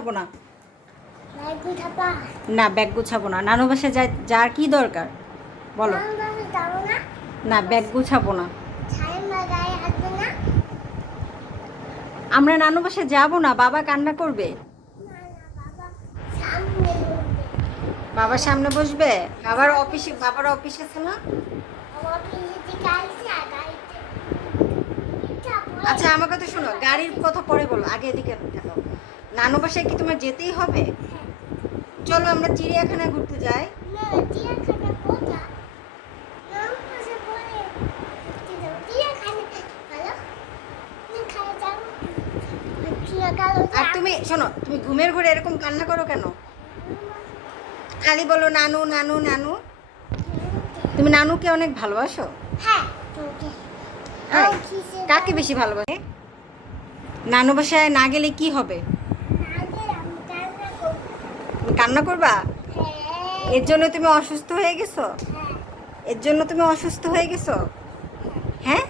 গুছাবো না। না ব্যাগ গুছাবো না, নানু বাসায় যার কি দরকার বলো। না ব্যাগ গুছাবো না, আমরা নানু বাসায় যাবো না, বাবা কান্না করবে। বাবার সামনে বসবে, বাবার অফিস আছে না। আচ্ছা আমার কথা শোনো, গাড়ির কথা পরে বলো, আগে এদিকে দেখো। নানু বাসায় কি তোমার যেতেই হবে? চলো আমরা চিড়িয়াখানায় ঘুরতে যাই। আর তুমি শোনো, তুমি ঘুমের ঘরে এরকম কান্না করো কেন? খালি বলো নানু নানু নানু। তুমি নানুকে অনেক ভালোবাসো? তাই? কাকে বেশি ভালোবাসে? নানু বাসায় না গেলে কি হবে? তুমি কান্না করবা? এর জন্য তুমি অসুস্থ হয়ে গেছো? এর জন্য তুমি অসুস্থ হয়ে গেছো? হ্যাঁ,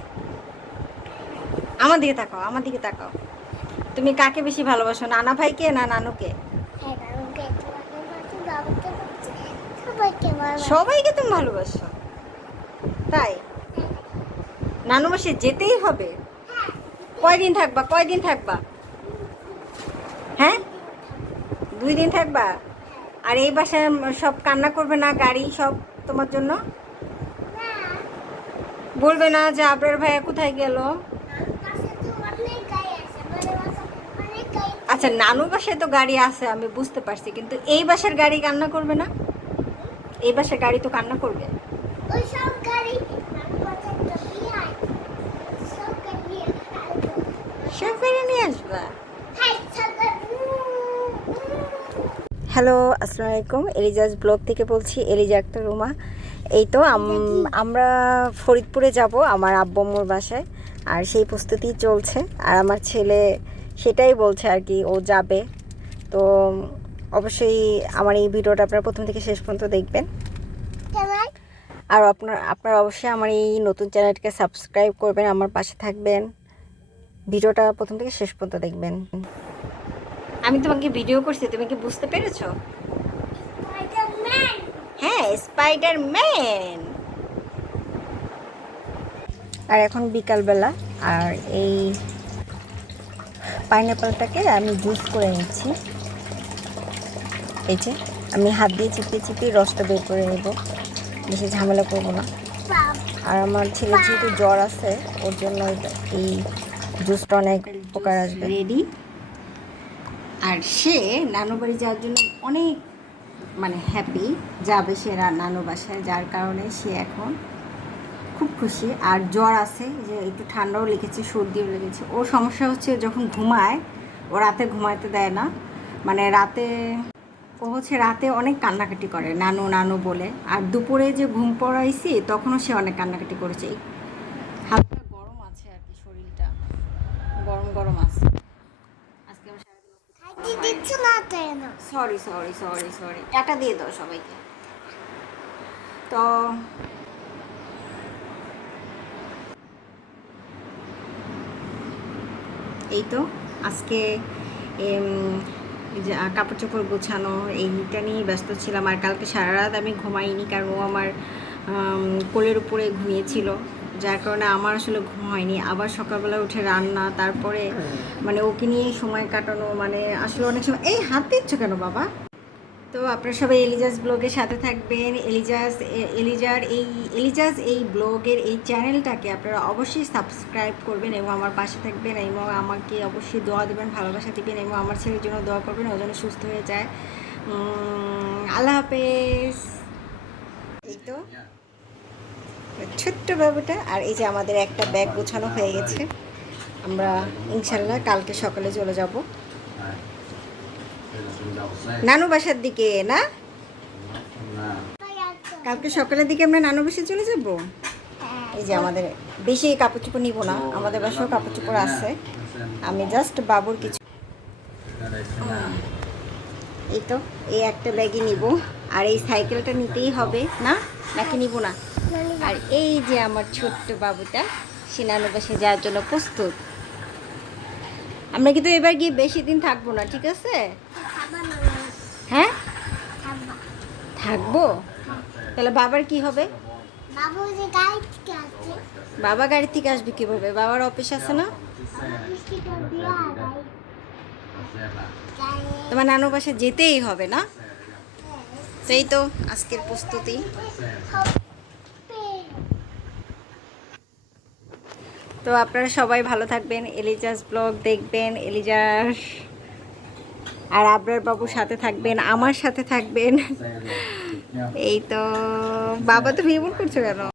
আমার দিকে তাকাও, আমার দিকে তাকাও। তুমি কাকে বেশি ভালোবাসো, নানা ভাইকে না নানুকে? সবাইকে তুমি ভালোবাসো, তাই? নানু বাসায় যেতেই হবে। কয়দিন থাকবা, কয়দিন থাকবা? হ্যাঁ, 2 দিন থাকবা। আর এই বাসায় সব কান্না করবে না, গাড়ি সব তোমার জন্য? বলবে না যে আবরার ভাইয়া কোথায় গেল? আচ্ছা নানুর বাসায় তো গাড়ি আছে আমি বুঝতে পারছি, কিন্তু এই বাসার গাড়ি কান্না করবে না? এই বাসার গাড়ি তো কান্না করবে। সব গাড়ি নিয়ে আসবা। হ্যালো, আসসালামু আলাইকুম। এলিজাস ব্লগ থেকে বলছি, এলিজা আক্তার রুমা। এই তো আমরা ফরিদপুরে যাব আমার আব্বু আম্মুর বাসায়, আর সেই প্রস্তুতি চলছে। আর আমার ছেলে সেটাই বলছে আর কি, ও যাবে। তো অবশ্যই আমার এই ভিডিওটা আপনারা প্রথম থেকে শেষ পর্যন্ত দেখবেন। আর আপনারা অবশ্যই আমার এই নতুন চ্যানেলটিকে সাবস্ক্রাইব করবেন, আমার পাশে থাকবেন, ভিডিওটা প্রথম থেকে শেষ পর্যন্ত দেখবেন। আমি তোমাকে ভিডিও করছি, তুমি কি বুঝতে পেরেছো? হ্যাঁ, স্পাইডারম্যান। আর এখন বিকালবেলা, আর এই পাইনাপেলটাকে আমি জুস করে নিচ্ছি। এই যে আমি হাত দিয়ে চিপিয়ে চিপিয়ে রসটা বের করে নেব, বেশি ঝামেলা করবো না। আর আমার ছেলে যেহেতু জ্বর আছে, ওর জন্য এই জুসটা অনেক উপকার আসবে। রেডি। আর সে নানু বাড়ি যাওয়ার জন্য অনেক হ্যাপি, যাবে সে নানু বাসায়, যার কারণে সে এখন খুব খুশি। আর জ্বর আছে, যে একটু ঠান্ডাও লেগেছে, সর্দিও লেগেছে। ওর সমস্যা হচ্ছে যখন ঘুমায়, ও রাতে ঘুমাইতে দেয় না, রাতে ও হচ্ছে রাতে অনেক কান্নাকাটি করে নানু নানু বলে। আর দুপুরে যে ঘুম পড়াইছি তখনও সে অনেক কান্নাকাটি করেছে। হালকা গরম আছে আর কি, শরীরটা গরম গরম আছে। আজকে sorry sorry sorry sorry, tata দিয়ে দাও সবাইকে। তো এই তো আজকে কাপড় চোপড় গোছানো এইটা নিয়েই ব্যস্ত ছিলাম। আর কালকে সারা রাত আমি ঘুমাইনি, কারণ ও আমার কোলের উপরে ঘুমিয়েছিল, যার কারণে আমার আসলে ঘুম হয়নি। আবার সকালবেলা উঠে রান্না, তারপরে ওকে নিয়ে সময় কাটানো, আসলে অনেক সময়। এই হাত দিচ্ছ কেন বাবা? তো আপনারা সবাই এলিজাস ব্লগের সাথে থাকবেন। এলিজাস এই ব্লগের এই চ্যানেলটাকে আপনারা অবশ্যই সাবস্ক্রাইব করবেন এবং আমার পাশে থাকবেন, এবং আমাকে অবশ্যই দোয়া দেবেন, ভালোবাসা দেবেন, এবং আমার ছেলের জন্য দোয়া করবেন, ও যেন সুস্থ হয়ে যায়। আল্লাহ হাফেজ। এই তো ছোট্ট বাবুটা। আর এই যে আমাদের একটা ব্যাগ গোছানো হয়ে গেছে, আমরা ইনশাল্লাহ কালকে সকালে চলে যাব নানু বাসার দিকে। না, কালকে সকালের দিকে আমরা নানু বাসায় চলে যাব। এই যে আমাদের বেশি কাপড় চোপড় নিব না, আমাদের বাসাও কাপড় চোপড় আছে, আমি জাস্ট বাবুর কিছু। এই তো এই একটা ব্যাগই নিব, আর এই সাইকেলটা নিতেই হবে না, নাকি নিব না? আর এই যে আমার ছোট্ট বাবুটা, সে নানু বাসায় যাওয়ার জন্য প্রস্তুত। আমরা কিন্তু এবার গিয়ে বেশি দিন থাকবো না, ঠিক আছে? হ্যাঁ, থাকবো। তাহলে বাবার কি হবে? বাবা গাড়ি থেকে আসবে কিভাবে? বাবার অফিস আছে না? তোমার নানুর বাসায় যেতেই হবে না? সেই তো আজকের প্রস্তুতি। তো আপনারা সবাই ভালো থাকবেন, এলিজাস ব্লগ দেখবেন, এলিজার আর আবরার বাবুর সাথে থাকবেন, আমার সাথে থাকবেন। এই তো বাবা, তুমি এমন করছো কেন?